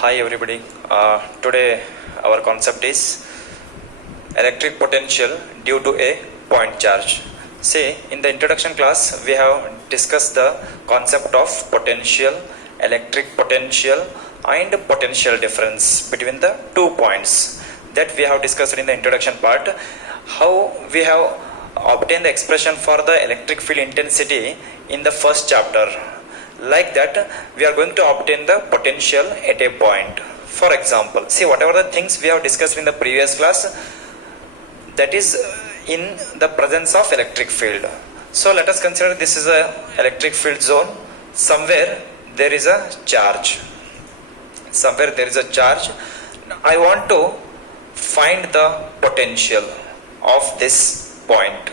Hi everybody. Today our concept is electric potential due to a point charge. See, in the introduction class we have discussed the concept of potential, electric potential and potential difference between the 2 points that we have discussed in the introduction part. How we have obtained the expression for the electric field intensity in the first chapter. Like that, we are going to obtain the potential at a point. For example, see, whatever the things we have discussed in the previous class, that is in the presence of electric field. So let us consider this is a electric field zone. Somewhere there is a charge. Somewhere there is a charge. I want to find the potential of this point.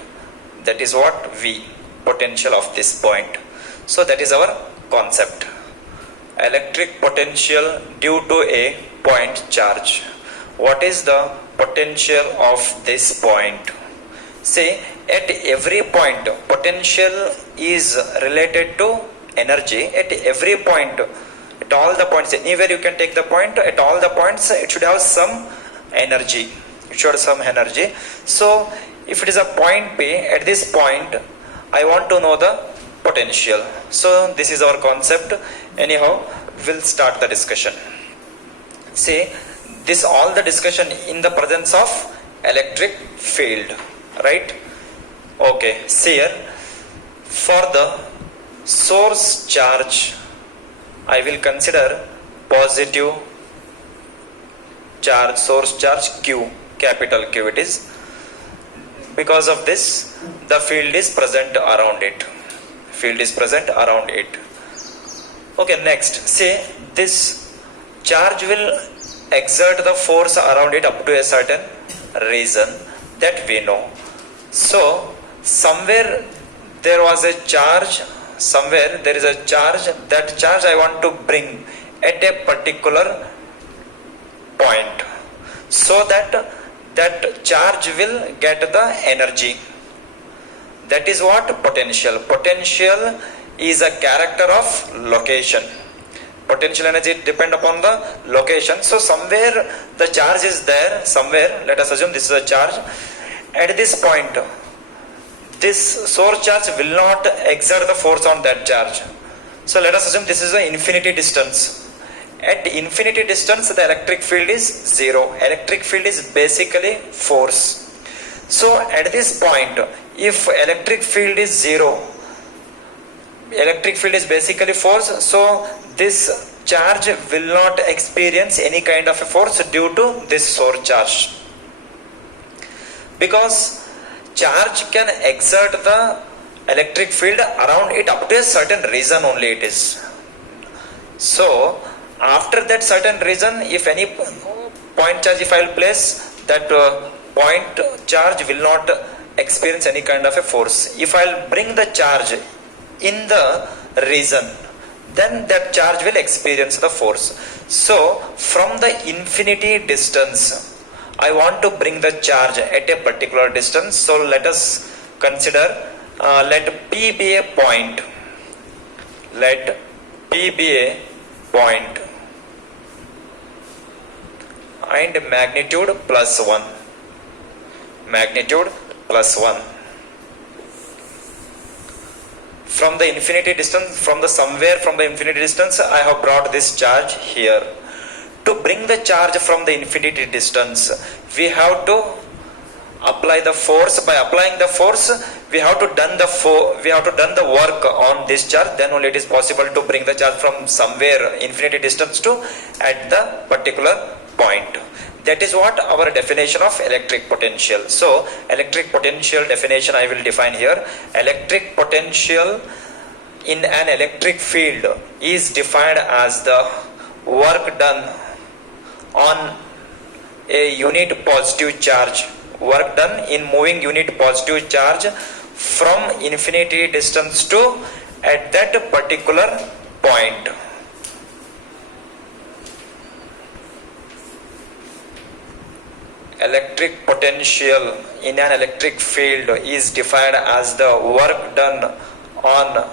That is what V, potential of this point. So that is our concept. Electric potential due to a point charge. What is the potential of this point? Say, at every point, potential is related to energy. At every point, at all the points, anywhere you can take the point, at all the points, it should have some energy. It should have some energy. So, if it is a point P, at this point, I want to know the potential. So this is our concept. Anyhow, we'll start the discussion. See, this all the discussion in the presence of electric field, right? Okay, see here, for the source charge, I will consider positive charge, source charge Q, capital Q it is. Because of this, the field is present around it. Field is present around it. Okay, next, say this charge will exert the force around it up to a certain region that we know. So, somewhere there was a charge, somewhere there is a charge, that charge I want to bring at a particular point, so that that charge will get the energy. That is what potential. Potential is a character of location. Potential energy depend upon the location. So somewhere the charge is there, somewhere, let us assume this is a charge. At this point, this source charge will not exert the force on that charge. So let us assume this is an infinity distance. At infinity distance, the electric field is zero. Electric field is basically force. So at this point, if electric field is zero, electric field is basically force, so this charge will not experience any kind of a force due to this source charge. Because charge can exert the electric field around it up to a certain region only it is. So after that certain region, if any point charge, if I will place, that point charge will not experience any kind of a force. If I will bring the charge in the region, then that charge will experience the force. So from the infinity distance, I want to bring the charge at a particular distance. So let us consider, let P be a point. Let P be a point and magnitude plus 1. Magnitude plus 1. From the infinity distance, from the infinity distance, I have brought this charge here. To bring the charge from the infinity distance, we have to apply the force. By applying the force, we have to done the work on this charge. Then only it is possible to bring the charge from somewhere infinity distance to at the particular point. That is what our definition of electric potential. So, electric potential definition I will define here. Electric potential in an electric field is defined as the work done on a unit positive charge. Work done in moving unit positive charge from infinity distance to at that particular point. Electric potential in an electric field is defined as the work done on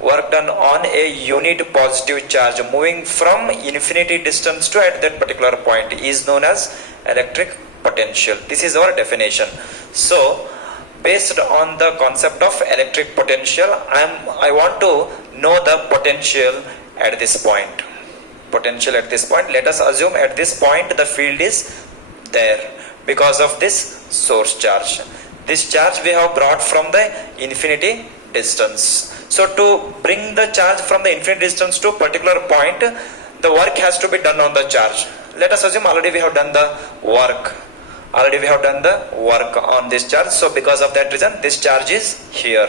work done on a unit positive charge moving from infinity distance to at that particular point is known as electric potential. This is our definition. So based on the concept of electric potential, I want to know the potential at this point. Potential at this point, let us assume at this point the field is there because of this source charge. This charge we have brought from the infinity distance. So to bring the charge from the infinite distance to a particular point, the work has to be done on the charge. Let us assume already we have done the work. Already we have done the work on this charge. So because of that reason, this charge is here.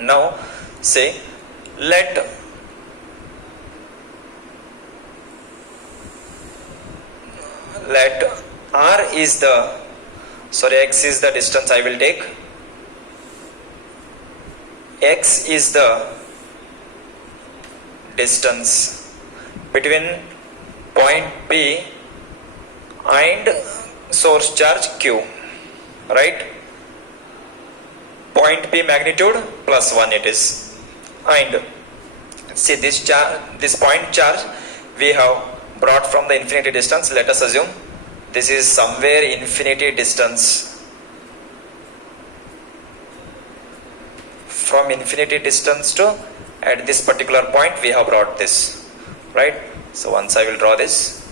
Now say let r is the x is the distance I will take. X is the distance between point P and source charge Q, right? Point P magnitude plus 1 it is. And see this point charge we have brought from the infinity distance. Let us assume this is somewhere infinity distance. From infinity distance to at this particular point we have brought this, right? So once I will draw this,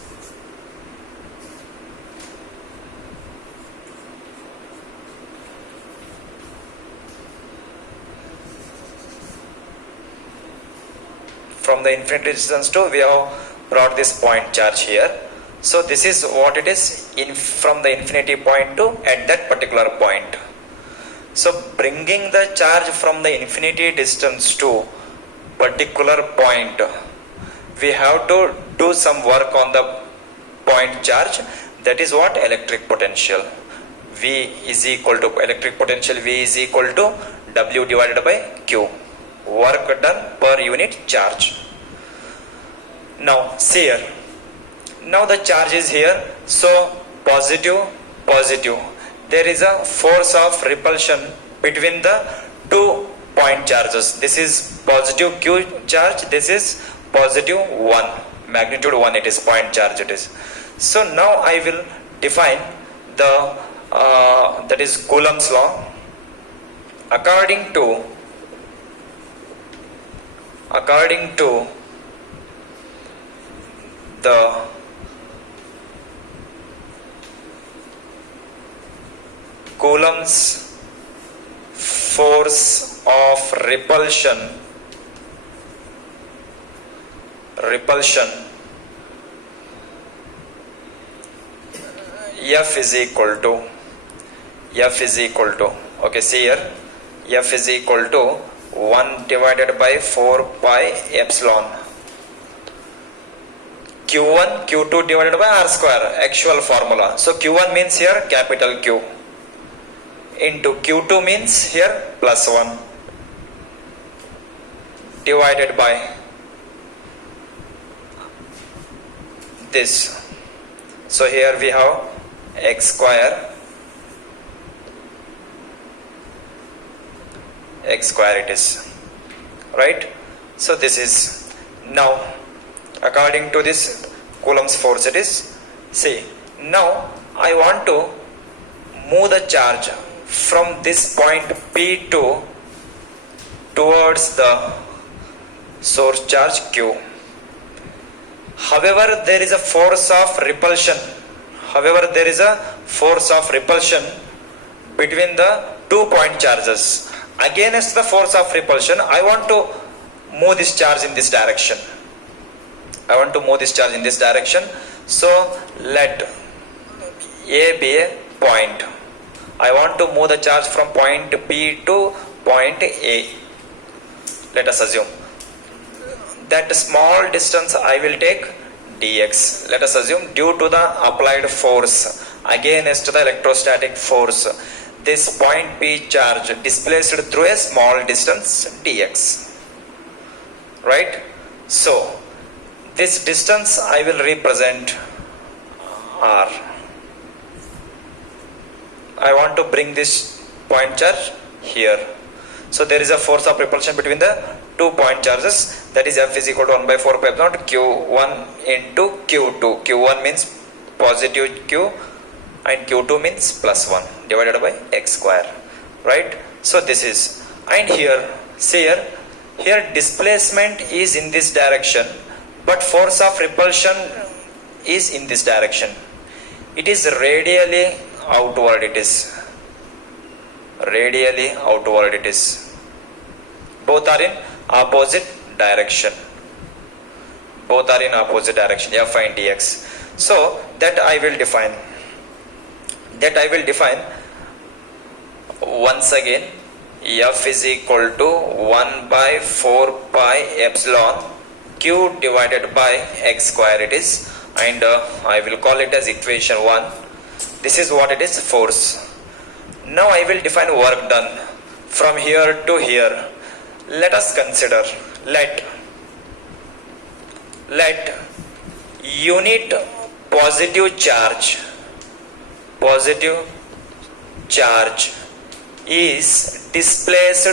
from the infinity distance to we have brought this point charge here. So this is what it is from the infinity point to at that particular point. So bringing the charge from the infinity distance to particular point, we have to do some work on the point charge. That is what electric potential. V is equal to electric potential. V is equal to W divided by Q. Work done per unit charge. Now see here. Now the charge is here. So positive. There is a force of repulsion between the 2 point charges. This is positive Q charge. This is positive 1. Magnitude 1 it is, point charge it is. So now I will define the that is Coulomb's law. According to the Coulomb's force of repulsion F is equal to okay, see here, F is equal to 1 divided by 4 pi epsilon Q1 Q2 divided by R square, actual formula. So Q1 means here capital Q into Q2 means here plus 1 divided by this. So here we have x square it is, right? So this is now according to this Coulomb's force it is. See, now I want to move the charge from this point P towards the source charge Q. However, there is a force of repulsion. Between the 2 point charges. Against the force of repulsion, I want to move this charge in this direction. So let A be a point. I want to move the charge from point P to point A. Let us assume that small distance I will take dx. Let us assume due to the applied force against the electrostatic force, this point P charge displaced through a small distance dx, right? So this distance I will represent r. I want to bring this point charge here. So there is a force of repulsion between the two point charges, that is F is equal to 1 by 4 pi epsilon naught Q1 into Q2. Q1 means positive Q and Q2 means plus 1 divided by x square, right? So this is, and here, see here displacement is in this direction, but force of repulsion is in this direction. It is radially outward, it is radially outward, it is. Both are in opposite direction. Both are in opposite direction, F and dx. So that I will define. That I will define once again. F is equal to 1 by 4 pi epsilon Q divided by x square it is, and I will call it as equation 1. This is what it is, force. Now I will define work done from here to here. Let us consider, let unit positive charge is displaced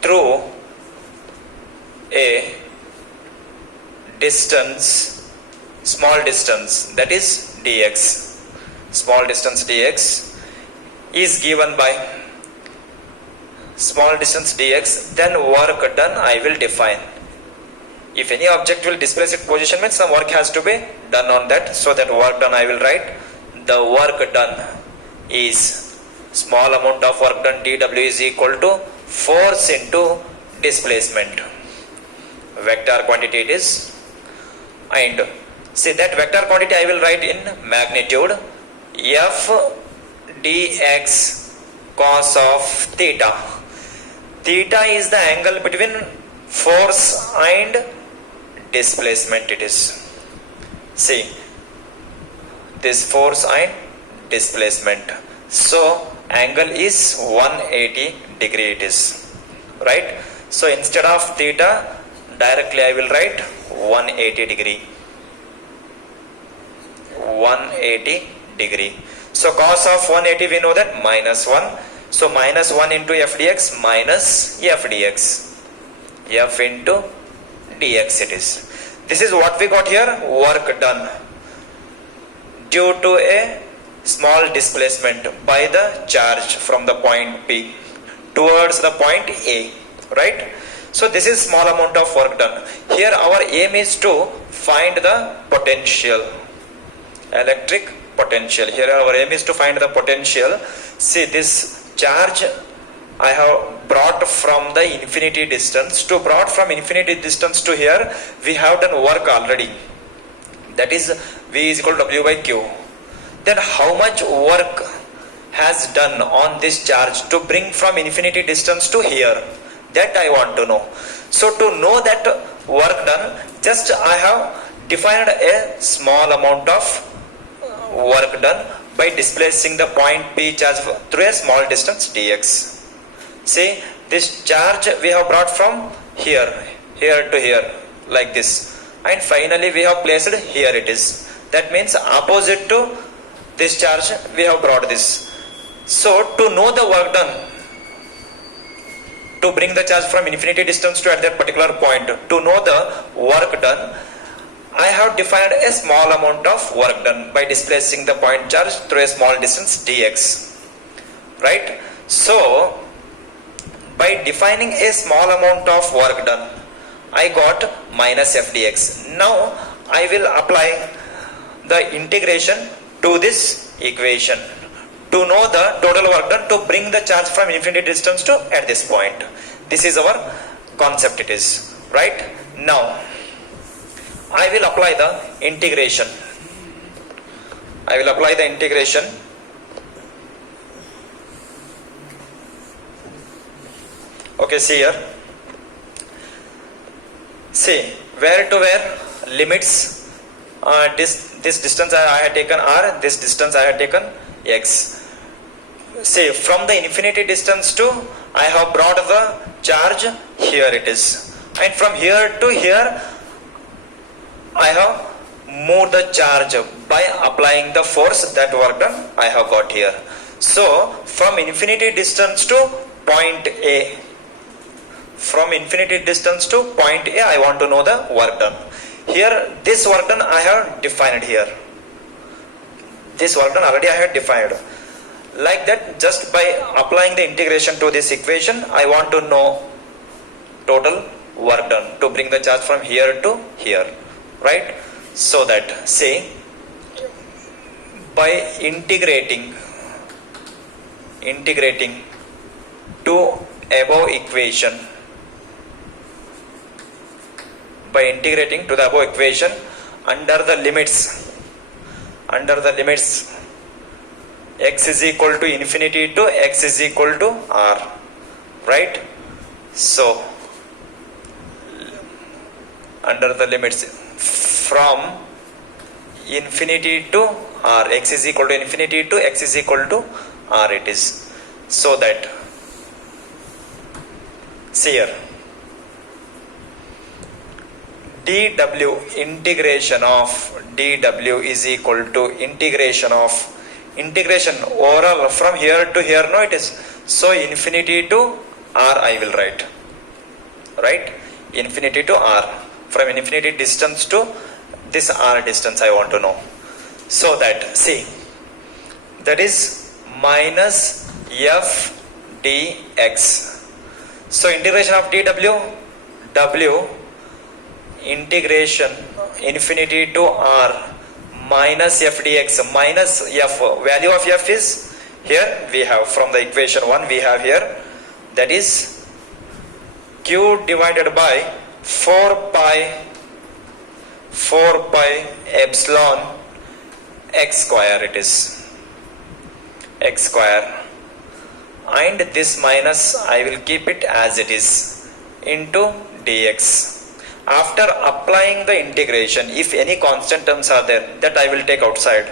through a distance, small distance, that is dx. Small distance dx is given by small distance dx, then work done I will define. If any object will displace its position means some work has to be done on that, so that work done I will write. The work done is small amount of work done dW is equal to force into displacement. Vector quantity it is, and see that vector quantity I will write in magnitude F dx cos of theta. Theta is the angle between force and displacement it is. See, this force and displacement. So angle is 180 degree it is, right? So instead of theta, directly I will write 180 degree. 180 degree. So cos of 180 we know that minus 1. So minus 1 into f dx minus f dx. F into dx it is. This is what we got here, work done due to a small displacement by the charge from the point P towards the point A, right? So this is small amount of work done. Here our aim is to find the potential, electric potential. Here our aim is to find the potential. See, this charge I have brought from the infinity distance to here, we have done work already. That is V is equal to W by Q. Then how much work has done on this charge to bring from infinity distance to here? That I want to know. So to know that work done, just I have defined a small amount of work done by displacing the point P charge through a small distance dx. See, this charge we have brought from here to here like this, and finally we have placed here it is. That means opposite to this charge we have brought this. So to know the work done, to bring the charge from infinity distance to at that particular point, to know the work done, I have defined a small amount of work done by displacing the point charge through a small distance dx, right? So by defining a small amount of work done, I got minus f dx. Now I will apply the integration to this equation to know the total work done to bring the charge from infinity distance to at this point. This is our concept it is, right? Now I will apply the integration. Okay, see here. See, where to where limits, this distance I had taken r, this distance I had taken x. See, from the infinity distance to, I have brought the charge here it is, and from here to here I have moved the charge by applying the force. That work done I have got here. So from infinity distance to point A, from infinity distance to point A, I want to know the work done. Here this work done I have defined here. This work done already I have defined. Like that, just by applying the integration to this equation, I want to know total work done to bring the charge from here to here, right? So that, say, by integrating to above equation, by integrating to the above equation under the limits x is equal to infinity to x is equal to r, right? So under the limits from infinity to r, x is equal to infinity to x is equal to r it is. So that, see here, dw, integration of dw is equal to integration overall from here to here, no, it is. So infinity to r I will write, right? Infinity to r, from infinity distance to this r distance I want to know. So that, see, that is minus f dx. So integration of dw, w, integration infinity to r minus f dx, minus f, value of f is here we have from the equation 1 we have here, that is q divided by 4 pi epsilon x square, it is x square, and this minus I will keep it as it is into dx. After applying the integration, if any constant terms are there, that I will take outside.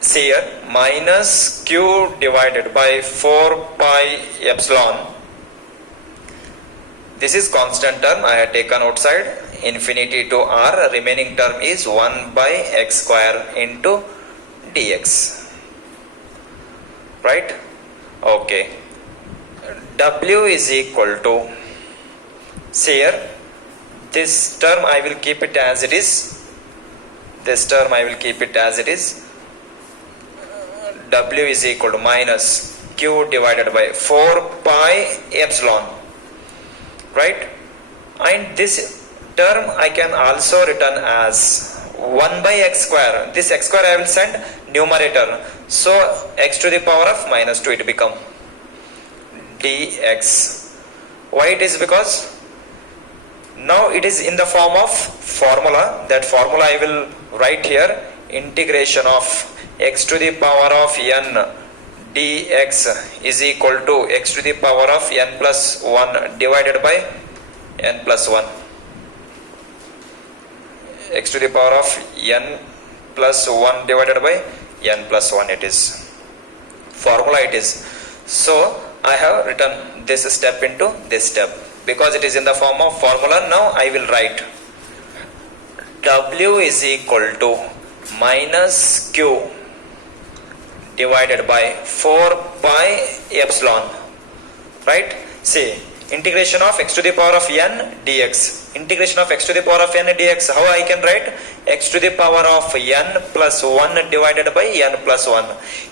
See here, minus q divided by 4 pi epsilon, this is constant term I have taken outside, infinity to r, remaining term is 1 by x square into dx, right? Okay, w is equal to, see here, this term I will keep it as it is, this term I will keep it as it is, w is equal to minus q divided by 4 pi epsilon, right? And this term I can also written as 1 by x square, this x square I will send numerator, so x to the power of minus 2 it become dx. Why it is? Because now it is in the form of formula, that formula I will write here, integration of x to the power of n dx is equal to x to the power of n plus 1 divided by n plus 1, x to the power of n plus 1 divided by n plus 1, it is formula it is. So I have written this step into this step because it is in the form of formula. Now I will write w is equal to minus q divided by 4 pi epsilon, right? See, integration of x to the power of n dx, integration of x to the power of n dx, how I can write? X to the power of n plus 1 divided by n plus 1.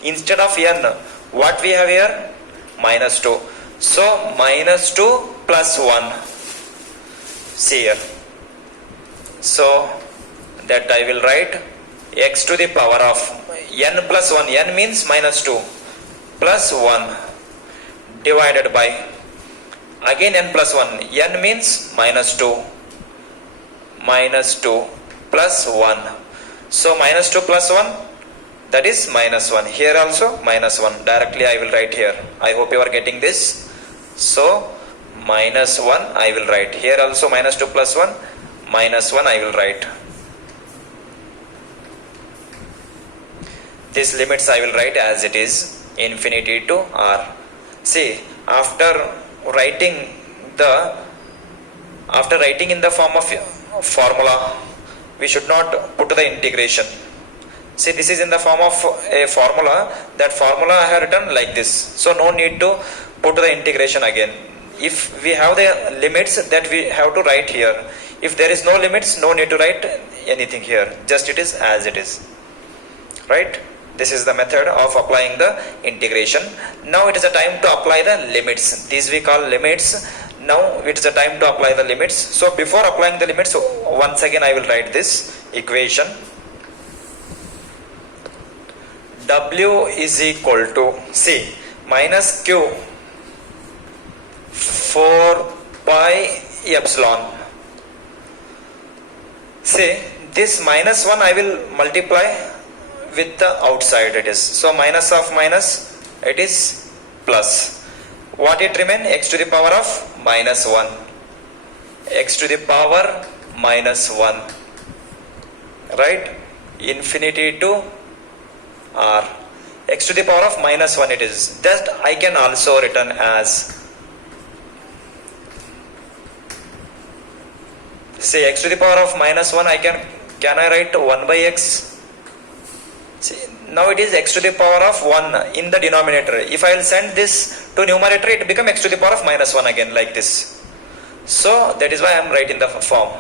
Instead of n, what we have here? Minus 2. So minus 2 plus 1. See here. So that I will write x to the power of n plus 1, n means minus 2, plus 1 divided by, again n plus 1, n means minus 2 plus 1. So minus 2 plus 1, that is minus 1. Here also minus 1. Directly I will write here. I hope you are getting this. So minus 1 I will write. Here also minus 2 plus 1, minus 1 I will write. These limits I will write as it is, infinity to r. See, after writing in the form of formula, we should not put the integration. See, this is in the form of a formula. That formula I have written like this. So no need to put the integration again. If we have the limits, that we have to write here. If there is no limits, no need to write anything here. Just it is as it is. Right? This is the method of applying the integration. Now it is a time to apply the limits. These we call limits. Now it is a time to apply the limits. So before applying the limits, once again I will write this equation. W is equal to, see, minus Q 4 pi epsilon. See, this minus 1 I will multiply with the outside, it is. So minus of minus, it is plus. What it remain? X to the power of minus 1. X to the power minus 1. Right? Infinity to R. X to the power of minus 1 it is. That I can also written as, say, x to the power of minus 1 can I write 1 by x? See, now it is x to the power of 1 in the denominator. If I will send this to numerator, it become x to the power of minus 1 again, like this. So that is why I am writing the form.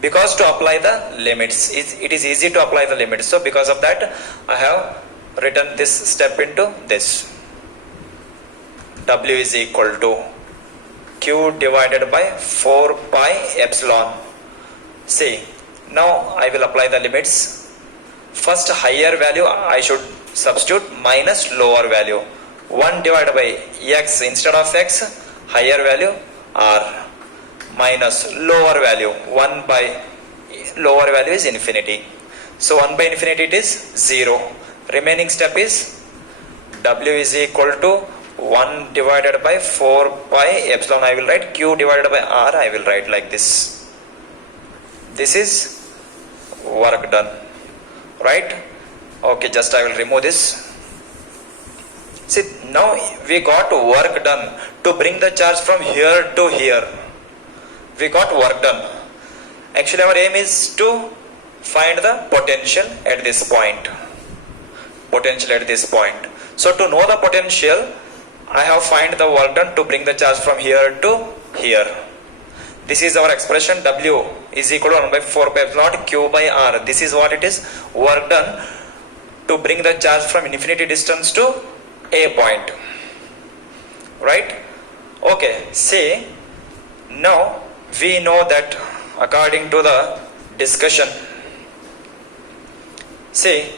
Because to apply the limits, it is easy to apply the limits. So because of that, I have written this step into this. W is equal to Q divided by 4 pi epsilon. See, now I will apply the limits. First higher value I should substitute minus lower value. 1 divided by x, instead of x, higher value r, minus lower value 1 by lower value is infinity. So 1 by infinity it is 0. Remaining step is W is equal to 1 divided by 4 pi epsilon. I will write Q divided by R. I will write like this. This is work done. Right? Okay, just I will remove this. See, now we got work done to bring the charge from here to here. We got work done. Actually our aim is to find the potential at this point. Potential at this point. So to know the potential, I have find the work done to bring the charge from here to here. This is our expression. W is equal to 1 by 4 pi epsilon Q by R. This is what it is. Work done to bring the charge from infinity distance to a point. Right? Okay. See, now we know that according to the discussion, see,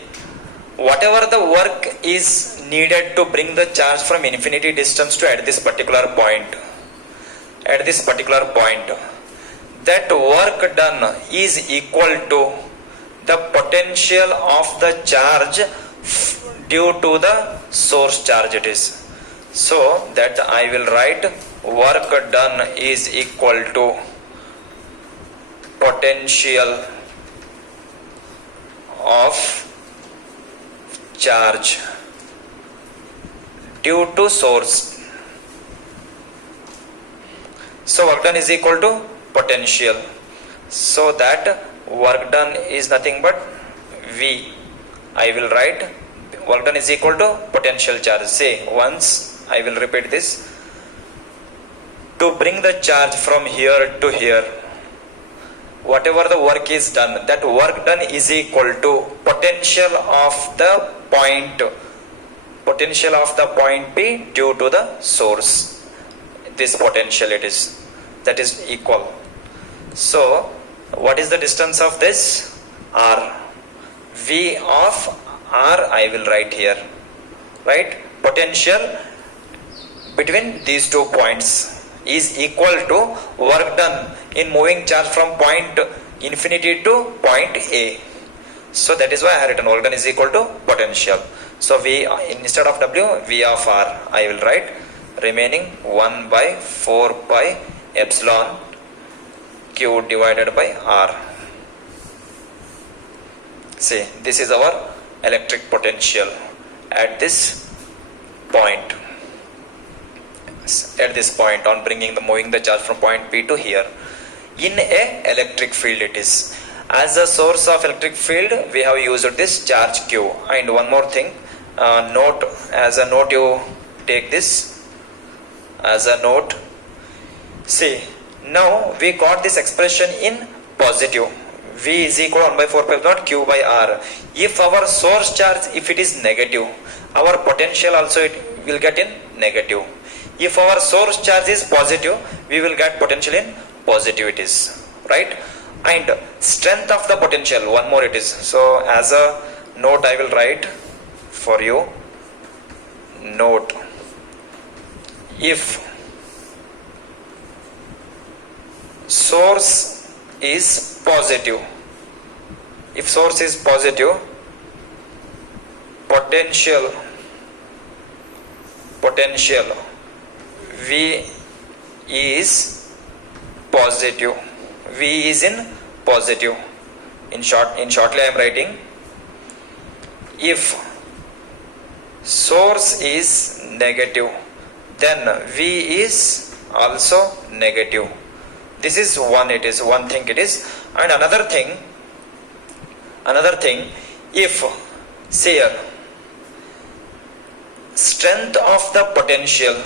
whatever the work is needed to bring the charge from infinity distance to at this particular point, that work done is equal to the potential of the charge due to the source charge it is. So that I will write work done is equal to potential of charge due to source. So work done is equal to potential. So that work done is nothing but V. I will write work done is equal to potential charge. Say once, I will repeat this. To bring the charge from here to here, whatever the work is done, that work done is equal to potential of the point P due to the source. This potential it is, that is equal. So what is the distance of this? R. V of R I will write here. Right? Potential between these 2 points is equal to work done in moving charge from point infinity to point A. So that is why I have written work done is equal to potential. So V, instead of W, V of R I will write remaining 1 by 4 pi epsilon Q divided by R. See, this is our electric potential at this point. At this point on moving the charge from point P to here. In a electric field it is. As a source of electric field, we have used this charge Q. And one more thing, note, as a note you take this as a note. See, now we got this expression in positive. V is equal to 1 by 4 pi epsilon Q by R. If our source charge, if it is negative, our potential also it will get in negative. If our source charge is positive, we will get potential in positivities, right? And strength of the potential, one more it is. So as a note I will write for you, note, if source is positive, if source is positive, potential V is positive. V is in positive. In shortly I am writing, if source is negative, then V is also negative. This is one, it is one thing it is. And another thing, if say strength of the potential,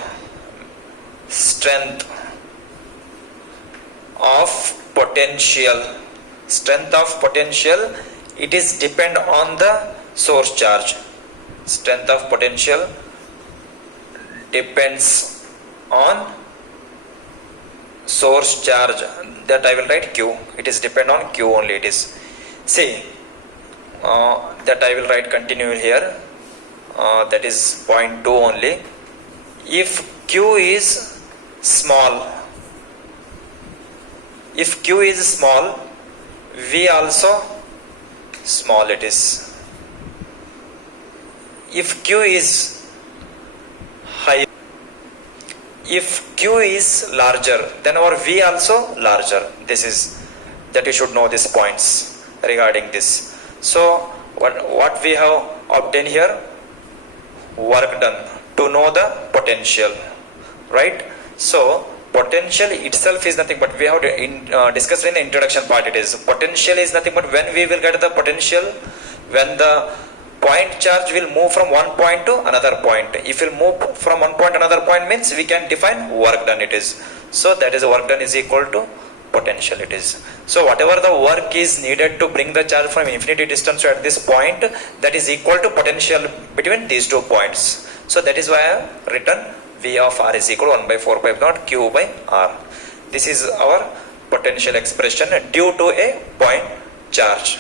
strength of potential, it is depend on the source charge. Strength of potential depends on source charge, that I will write Q. It is depend on Q only, it is. See, that I will write continue here, that is 0.2 only. If Q is small, V also small it is. If Q is high, if Q is larger, then our V also larger. This is that you should know these points regarding this. So what we have obtained here, work done to know the potential, right? So potential itself is nothing but, we have discussed in the introduction part, it is potential is nothing but when we will get the potential, when the point charge will move from one point to another point. If it will move from one point to another point, means we can define work done it is. So that is work done is equal to potential it is. So whatever the work is needed to bring the charge from infinity distance to at this point, that is equal to potential between these 2 points. So that is why I have written V of R is equal to 1 by 4 pi epsilon Q by R. This is our potential expression due to a point charge.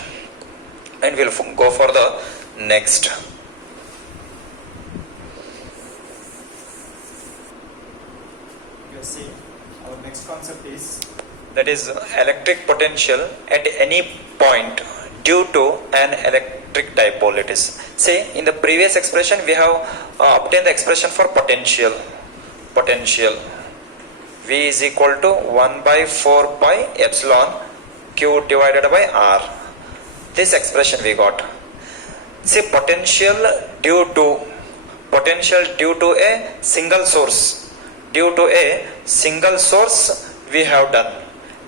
And we will go for the next. You see, our next concept is, that is electric potential at any point due to an electric dipole it is. Say in the previous expression we have obtained the expression for potential. V is equal to 1 by 4 pi epsilon Q divided by R. This expression we got. Say potential due to a single source. Due to a single source we have done.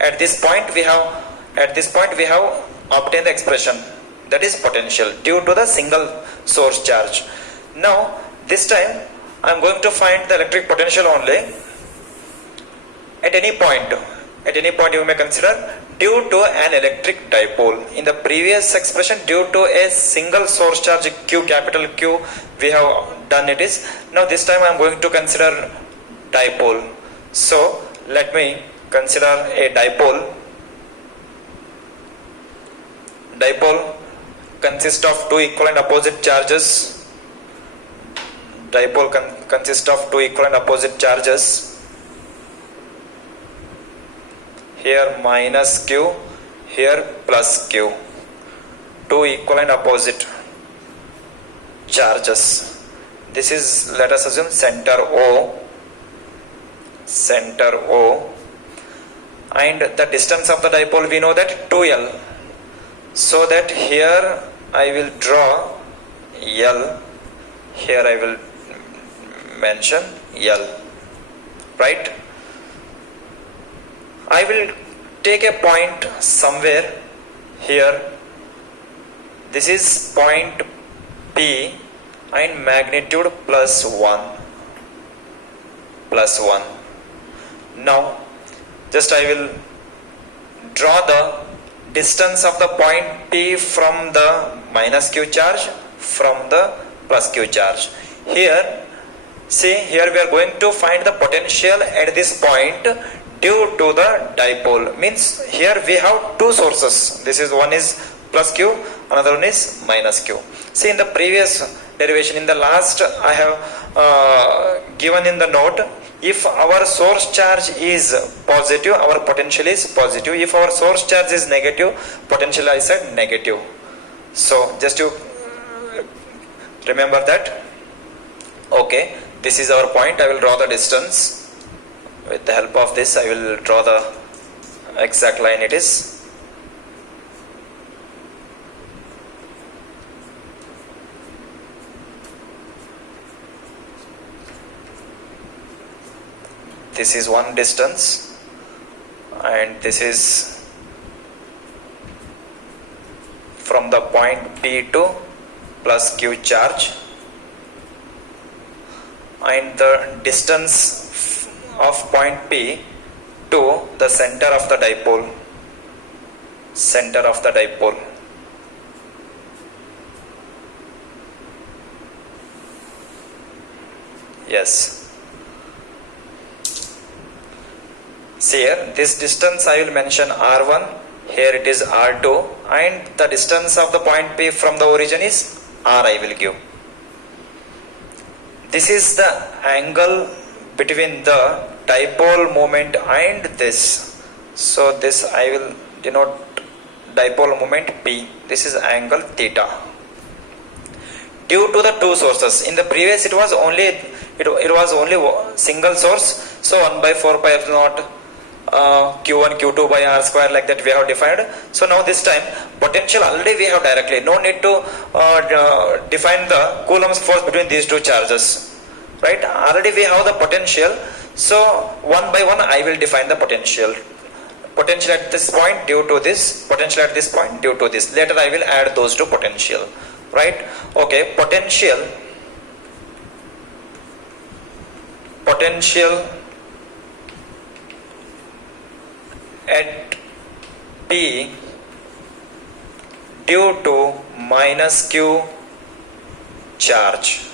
At this point we have obtained the expression, that is potential due to the single source charge. Now this time I am going to find the electric potential only at any point you may consider due to an electric dipole. In the previous expression, due to a single source charge Q, capital Q, we have done it is. Now this time I am going to consider dipole. So let me consider a dipole. Dipole consists of 2 equal and opposite charges. Dipole consists of 2 equal and opposite charges. Here minus Q, here plus Q. 2 equal and opposite charges. This is, let us assume, center O, and the distance of the dipole we know that 2L. So that here I will draw L, here I will mention L, right? I will take a point somewhere here this is point P and magnitude plus 1. Now just I will draw the distance of the point P from the minus q charge from the plus q charge. Here, see, here we are going to find the potential at this point due to the dipole. Means here we have two sources. This is one is plus q, another one is minus q. See, in the previous derivation, in the last I have given in the note, if our source charge is positive, our potential is positive. If our source charge is negative, potential I said negative. So just to remember that. Okay, this is our point. I will draw the distance. With the help of this, I will draw the exact line it is. This is one distance and this is from the point P to plus Q charge, and the distance of point P to the center of the dipole. Yes. See here, this distance I will mention R1, here it is R2, and the distance of the point P from the origin is R I will give. This is the angle between the dipole moment and this. So this I will denote dipole moment P. This is angle theta. Due to the two sources, in the previous it was only single source. So 1 by 4 pi epsilon naught q1 q2 by r square, like that we have defined. So now this time potential already we have directly, no need to define the Coulomb's force between these two charges, right? Already we have the potential, so one by one I will define the potential at this point due to this, potential at this point due to this. Later I will add those two potential, right? Okay, potential at P due to minus Q charge.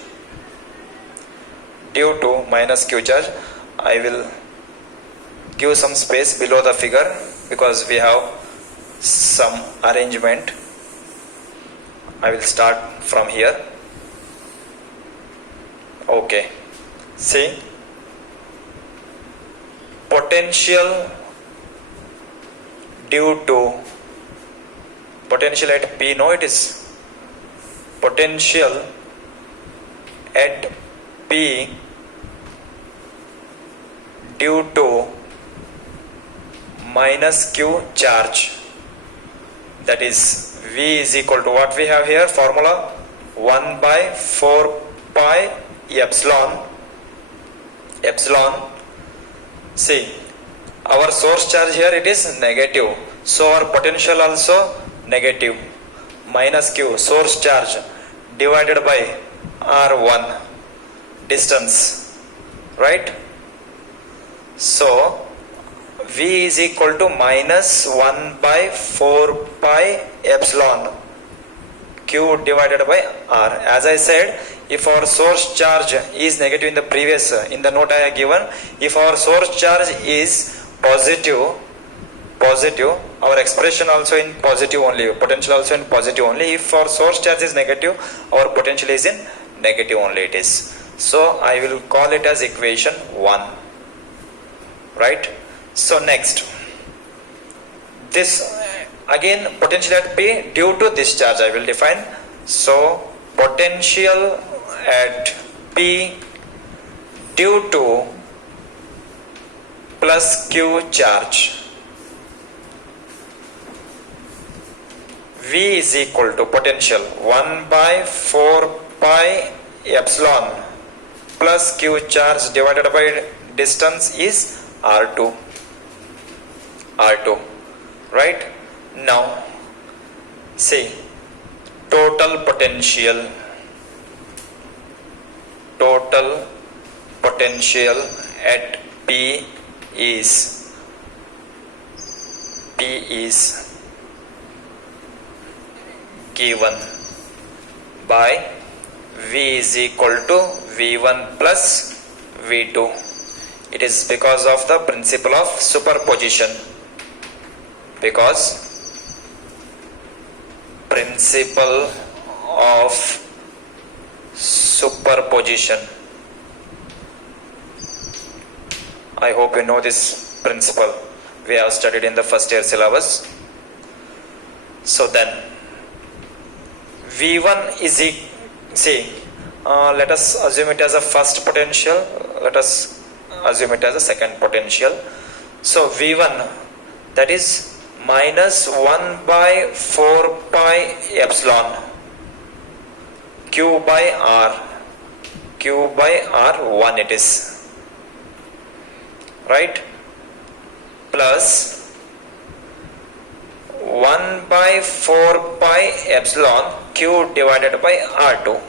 I will give some space below the figure because we have some arrangement. I will start from here. Okay, see, potential due to potential at P, no, it is potential at P due to minus Q charge, that is V is equal to what we have here, formula 1 by 4 pi epsilon. See, our source charge here it is negative, so our potential also negative. Minus Q, source charge, divided by R1, distance, right? So V is equal to minus 1 by 4 pi epsilon Q divided by R. As I said, if our source charge is negative, in the previous, in the note I have given, if our source charge is positive, our expression also in positive only, potential also in positive only. If our source charge is negative, our potential is in negative only it is. So I will call it as equation 1, right? So next, this again potential at P due to this charge I will define. So potential at P due to plus Q charge, V is equal to potential 1 by 4 pi epsilon plus Q charge divided by distance is R2, right? Now See, total potential at P is given by V is equal to V1 plus V2. It is because of the principle of superposition. Principle of superposition. I hope you know this principle. We have studied in the first year syllabus. So then V1 is let us assume it as a first potential, let us assume it as a second potential. So V1, that is minus 1 by 4 pi epsilon Q by R1 it is, right, plus 1 by 4 pi epsilon Q divided by R2.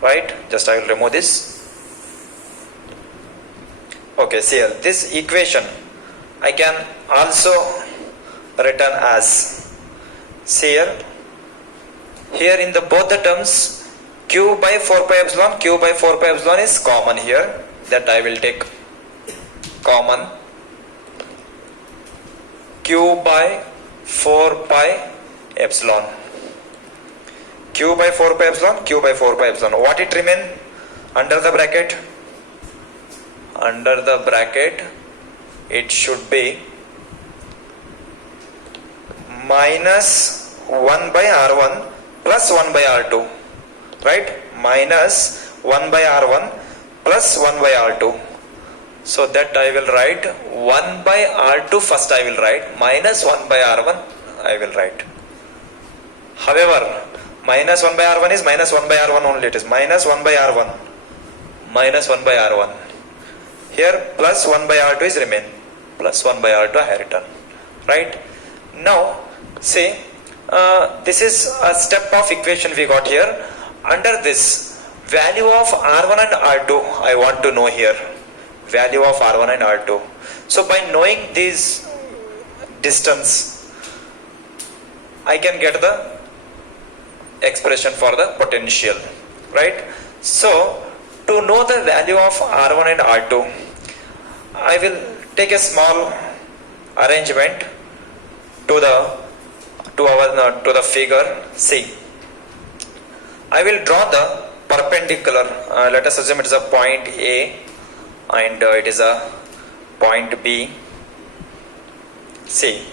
Right, just I will remove this. Okay, see here, this equation I can also written as, see here in the both the terms Q by 4 pi epsilon is common here, that I will take common. Q by 4 pi epsilon, Q by 4 pi epsilon, what it remain under the bracket? Under the bracket it should be minus 1 by R1 plus 1 by R2, right, minus 1 by R1 plus 1 by R2. So that I will write 1 by R2 first I will write, minus 1 by R1 I will write. However, minus 1 by R1 is minus 1 by R1 only, it is minus 1 by R1, minus 1 by R1. Here plus 1 by R2 is remain, plus 1 by R2 I have written, right. Now see, this is a step of equation we got here. Under this, value of R1 and R2 I want to know here, value of R1 and R2. So by knowing this distance, I can get the expression for the potential, right. So to know the value of R1 and R2, I will take a small arrangement to the figure. See, I will draw the perpendicular, let us assume it is a point A and it is a point B. See,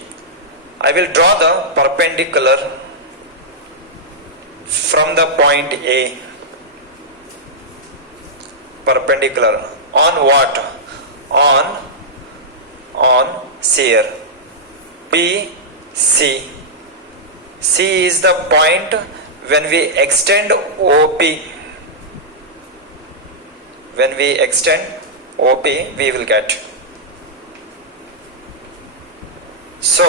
I will draw the perpendicular from the point A, perpendicular on what? On see here, BC. C is the point when we extend OP. When we extend OP, we will get. So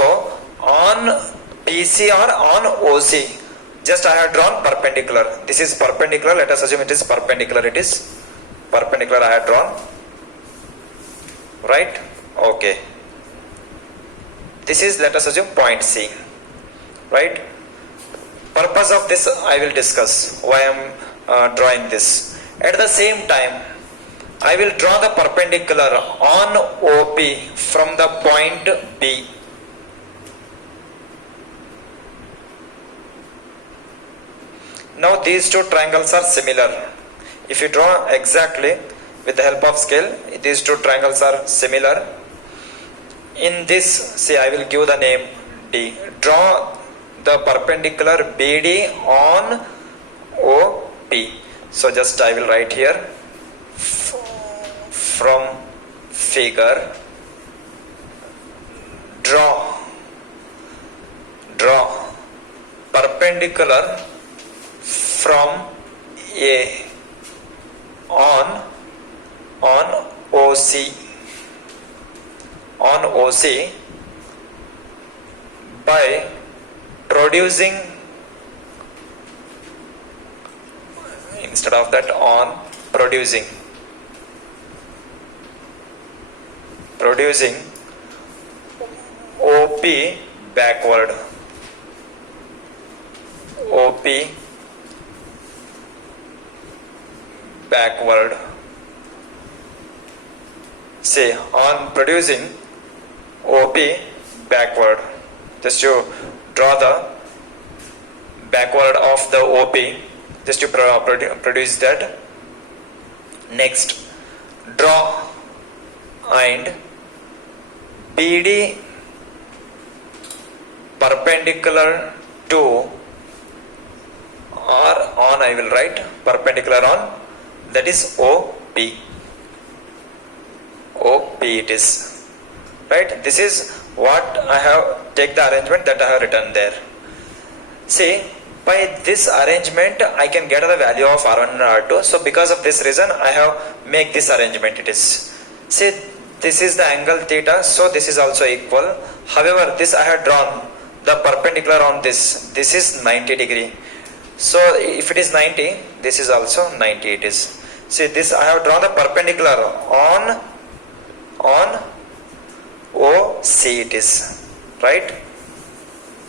on PC or on OC, just I have drawn perpendicular. This is perpendicular. Let us assume it is perpendicular. It is perpendicular I have drawn. Right? Okay. This is, let us assume, point C. Right? Purpose of this I will discuss. Why I am drawing this. At the same time, I will draw the perpendicular on OP from the point B. Now these two triangles are similar. If you draw exactly with the help of scale, these two triangles are similar. In this, see, I will give the name D. Draw the perpendicular BD on OP. So just I will write here, from figure, draw perpendicular from A on OC on OC by producing, instead of that, on producing OP backward, OP backward. Say on producing OP backward, just to draw the backward of the OP, just to produce that. Next, draw and BD perpendicular to, or on, I will write perpendicular on, that is OP. OP it is, right? This is what I have, take the arrangement that I have written there. See, by this arrangement I can get the value of R1 and R2. So because of this reason I have make this arrangement. It is, see, this is the angle theta, so this is also equal. However, this I have drawn the perpendicular on this. This is 90 degree. So if it is 90, this is also 90 it is. See, this I have drawn the perpendicular on OC it is, right?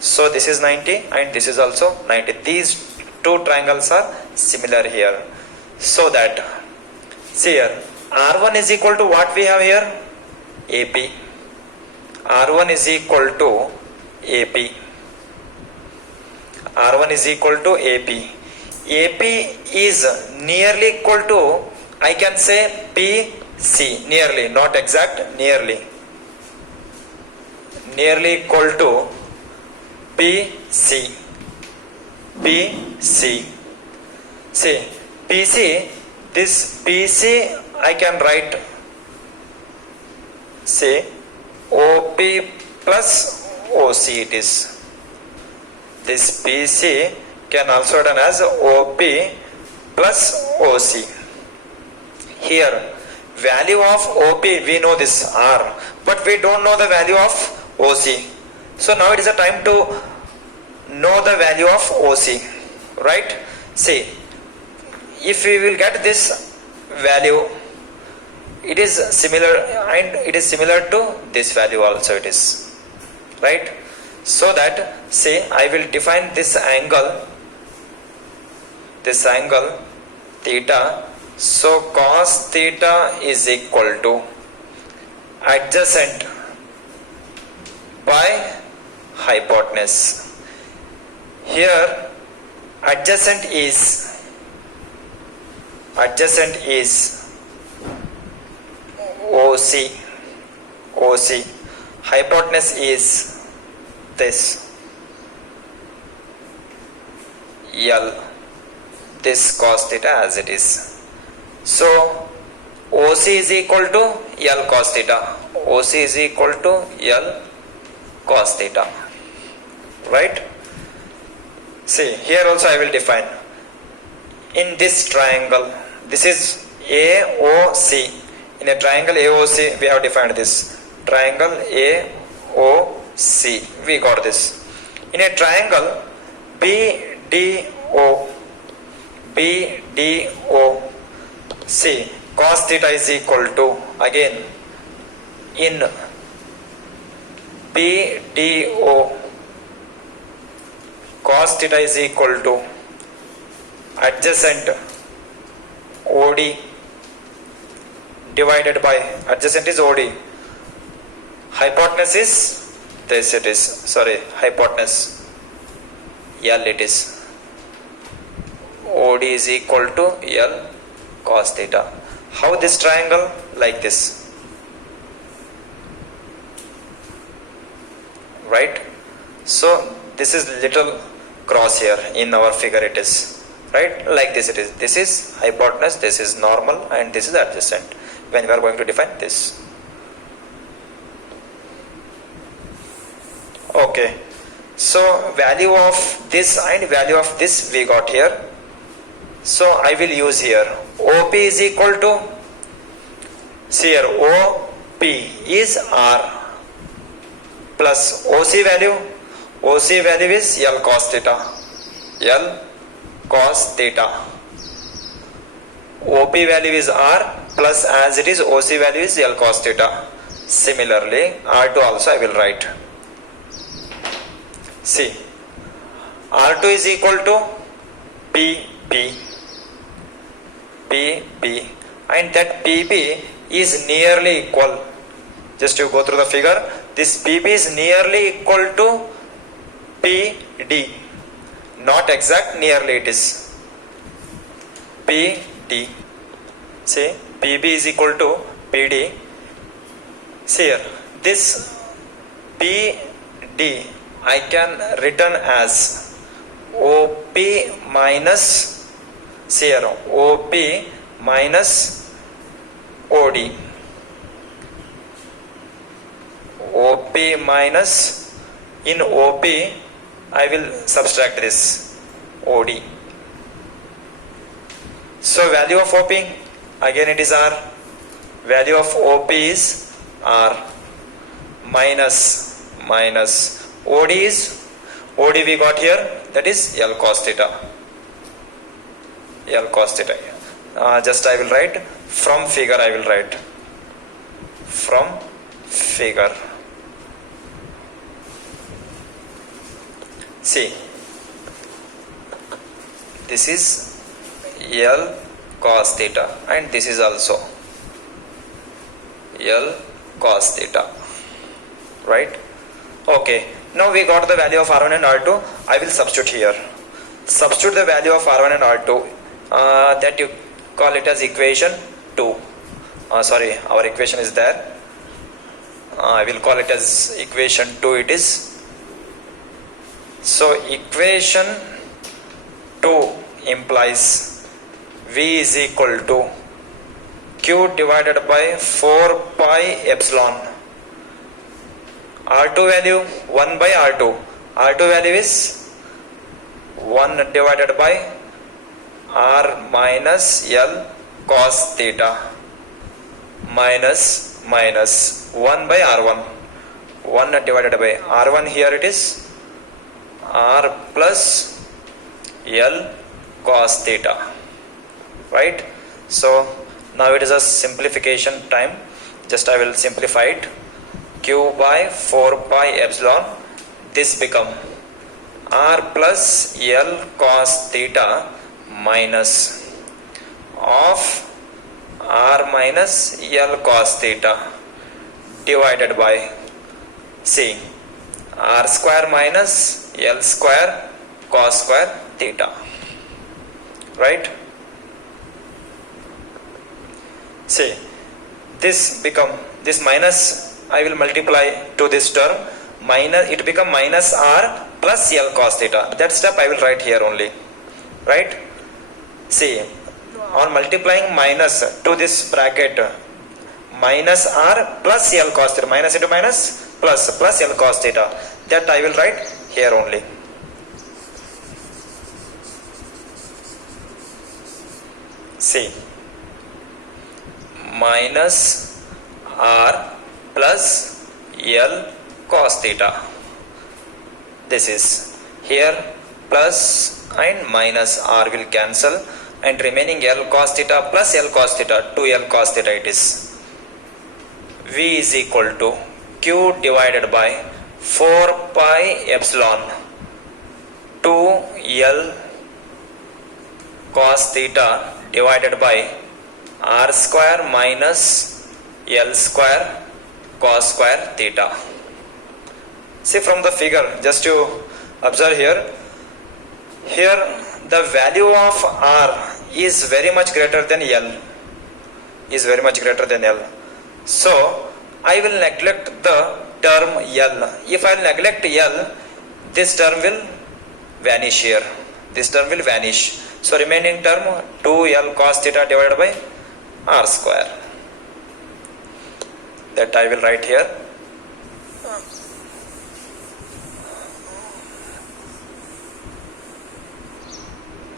So this is 90 and this is also 90. These two triangles are similar here. So that, see here, R1 is equal to what we have here? AP. R1 is equal to AP. R1 is equal to AP. AP is nearly equal to, I can say, PC. Nearly, not exact, nearly. Nearly equal to PC. PC. See, PC, this PC I can write, say, OP plus OC it is. This PC can also done as OP plus OC. Here, value of OP, we know this R, but we don't know the value of OC. So now it is a time to know the value of OC, right? See, if we will get this value, it is similar, and it is similar to this value also it is, right? So that, say, I will define this angle theta. So cos theta is equal to adjacent by hypotenuse. Here adjacent is OC. Hypotenuse is this L, this cos theta as it is. So OC is equal to L cos theta. OC is equal to L cos theta, right? See, here also I will define, in this triangle, this is AOC. In a triangle AOC we have defined this triangle AOC, we got this. In a triangle BDO, see, cos theta is equal to, again, in BDO, cos theta is equal to adjacent OD divided by, adjacent is OD, hypotenuse is this it is, sorry, hypotenuse L it is. OD is equal to L cos theta. How this triangle? Like this, right? So this is little cross here in our figure it is, right? Like this it is. This is hypotenuse, this is normal, and this is adjacent when we are going to define this. Okay, so value of this and value of this we got here. So I will use here OP is equal to, see here, OP is R, plus OC value is L cos theta, L cos theta. OP value is R plus as it is OC value is L cos theta. Similarly, R2 also I will write. See, R2 is equal to PP, and that PP is nearly equal. Just to go through the figure, this PP is nearly equal to PD. Not exact, nearly it is PD. See, PB is equal to PD. See here, this PD I can written as OP minus, see here, OP minus OD. OP minus, in OP I will subtract this OD. So value of OP, again it is R. Value of OP is R minus OD is, OD we got here, that is L cos theta. L cos theta. Just I will write from figure, I will write from figure. See, this is L cos theta and this is also L cos theta, right? Okay, now we got the value of R1 and R2. I will substitute here. Substitute the value of R1 and R2, that you call it as equation 2. Sorry, our equation is there. I will call it as equation 2 it is. So equation 2 implies V is equal to Q divided by 4 pi epsilon. R2 value 1 by R2. R2 value is 1 divided by R minus L cos theta minus 1 by R1. 1 divided by R1, here it is R plus L cos theta, right? So now it is a simplification time. Just I will simplify it. Q by 4 pi epsilon, this become R plus L cos theta minus of R minus L cos theta divided by, see, R square minus L square cos square theta, right? See, this become, this minus I will multiply to this term, minus, it become minus R plus L cos theta. That step I will write here only, right? See, on multiplying minus to this bracket, minus R plus L cos theta, minus into minus plus L cos theta, that I will write here only. See, minus R plus L cos theta. This is here, plus and minus R will cancel and remaining L cos theta plus L cos theta, 2L cos theta it is. V is equal to Q divided by 4 pi epsilon 2L cos theta divided by R square minus L square cos square theta. See, from the figure, just to observe here, the value of R is very much greater than L, so I will neglect the term L. If I neglect L, this term will vanish here, so remaining term 2L cos theta divided by R square, that I will write here.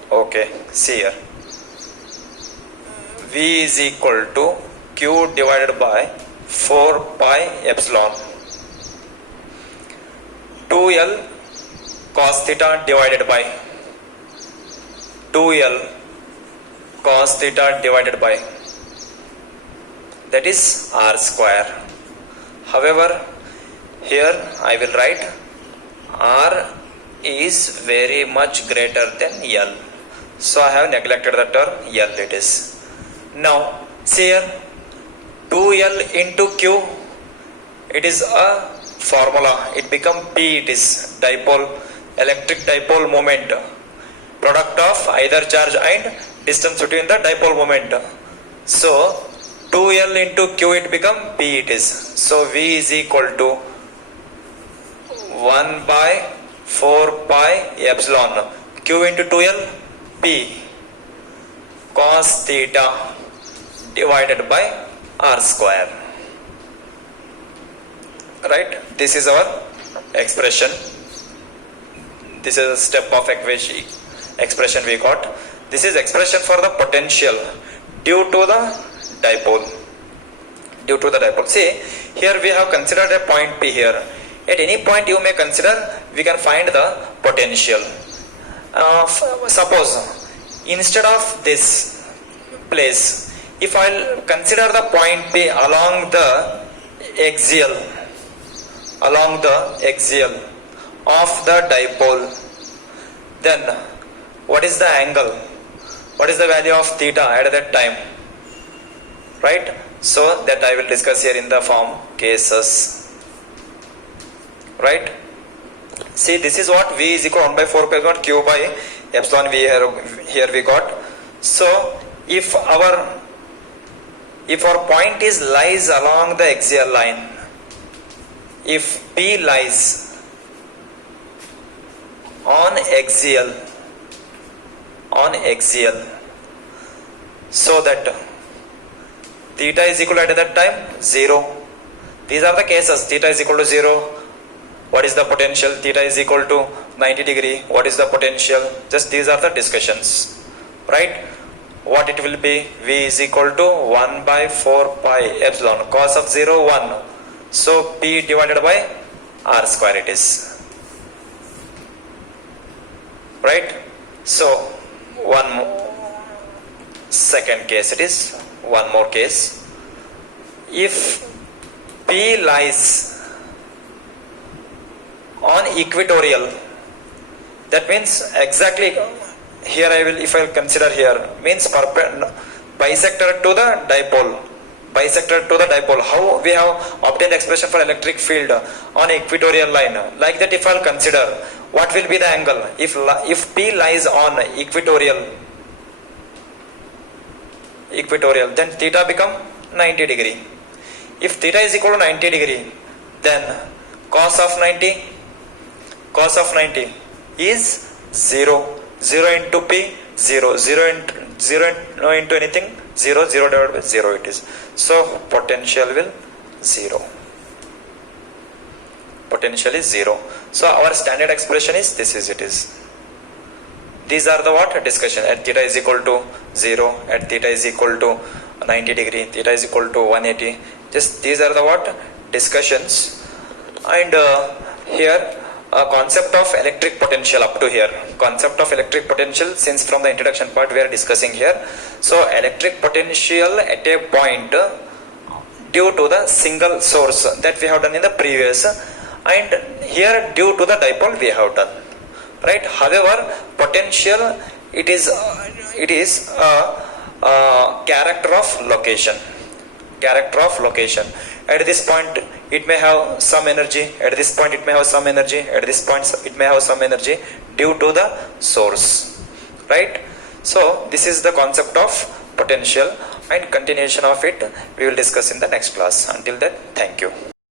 Okay, see here, V is equal to Q divided by 4 pi epsilon 2L cos theta divided by 2L cos theta divided by, that is R square. However, here I will write R is very much greater than L. So I have neglected the term L it is. Now see here, 2L into Q, it is a formula, it become P, it is dipole, electric dipole moment, product of either charge and distance between the dipole moment. So 2L into Q, it become P it is. So V is equal to 1 by 4 pi epsilon Q into 2L P cos theta divided by R square. Right? This is our expression. This is a step of expression we got. This is expression for the potential due to the dipole. Due to the dipole. See, here we have considered a point P here. At any point you may consider, we can find the potential. Suppose instead of this place, if I'll consider the point P along the axial of the dipole, then what is the angle? What is the value of theta at that time? Right? So that I will discuss here in the form cases. Right? See, this is what V is equal to 1 by 4 pi epsilon Q by epsilon V here we got. So if our point is lies along the axial line, if P lies on axial, so that theta is equal at that time 0. These are the cases. Theta is equal to 0. What is the potential? Theta is equal to 90 degree. What is the potential? Just these are the discussions. Right? What it will be? V is equal to 1 by 4 pi epsilon cos of 0 1. So P divided by R square it is. Right? So one more second case it is. One more case. If P lies on equatorial, that means exactly here I will, if I consider here, means bisector to the dipole. How we have obtained expression for electric field on equatorial line? Like that, if I'll consider, what will be the angle? If P lies on equatorial, then theta become 90 degree. If theta is equal to 90 degree, then cos of 90 is 0. 0 into P, 0. 0 into anything, 0. 0 divided by 0 it is. So potential will 0. Potential is 0. So our standard expression is this is it is. These are the what discussion at theta is equal to 0, at theta is equal to 90 degree, theta is equal to 180. Just these are the what discussions. And here concept of electric potential up to here. Concept of electric potential, since from the introduction part we are discussing here. So electric potential at a point due to the single source that we have done in the previous, and here due to the dipole we have done. Right? However, potential it is a character of location. At this point it may have some energy, at this point it may have some energy, at this point it may have some energy due to the source. Right? So this is the concept of potential, and continuation of it we will discuss in the next class. Until then, thank you.